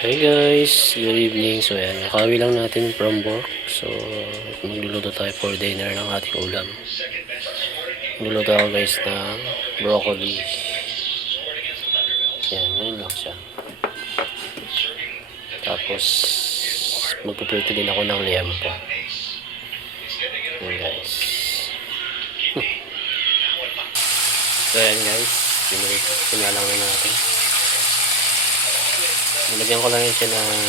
Hey guys, good evening. So ayan, nakawi lang natin from work. So magluluto tayo for dinner ng ating ulam. Magluluto ako guys ng broccoli. Yan, yun lang siya. Tapos magpiprito din ako ng liempo. Yan guys. So ayan guys, pinalang na natin. Nilagyan ko lang yun siya ng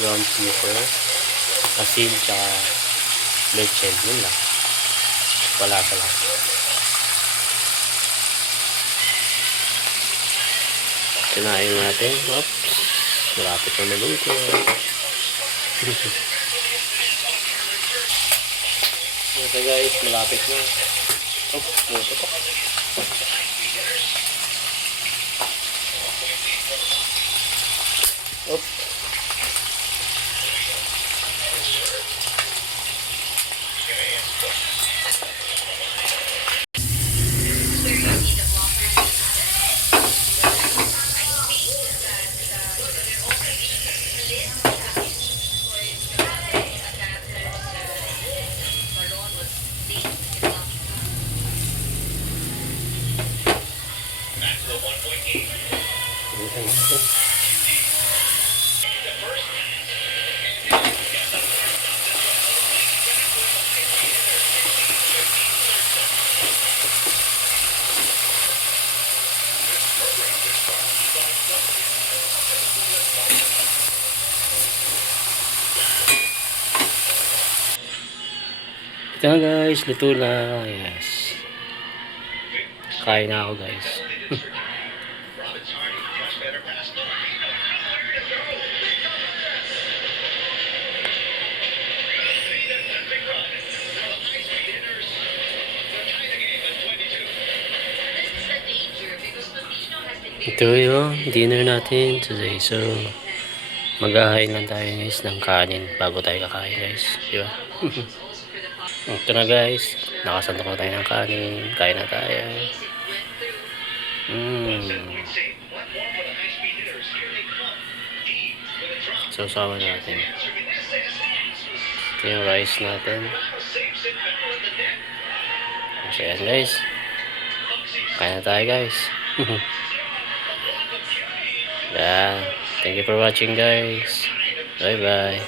ground pepper, asin, tsaka leche. Yun lang. Palasa lang. Sinayin natin. Oops. Malapit na maluto. Okay guys, malapit na. Oops, puputok. Oops. Ito na guys, luto na. Yes. Kain na ako guys. Ito yung dinner natin today. So, mag-ahain lang tayo guys ng kanin bago tayo kakain guys. Diba? Ito na guys. Nakasandok na tayo ng kanin. Kain na tayo. So, sawa natin. Ito yung rice natin. So, yan guys. Kain na tayo guys. Yeah. Thank you for watching guys. Bye bye.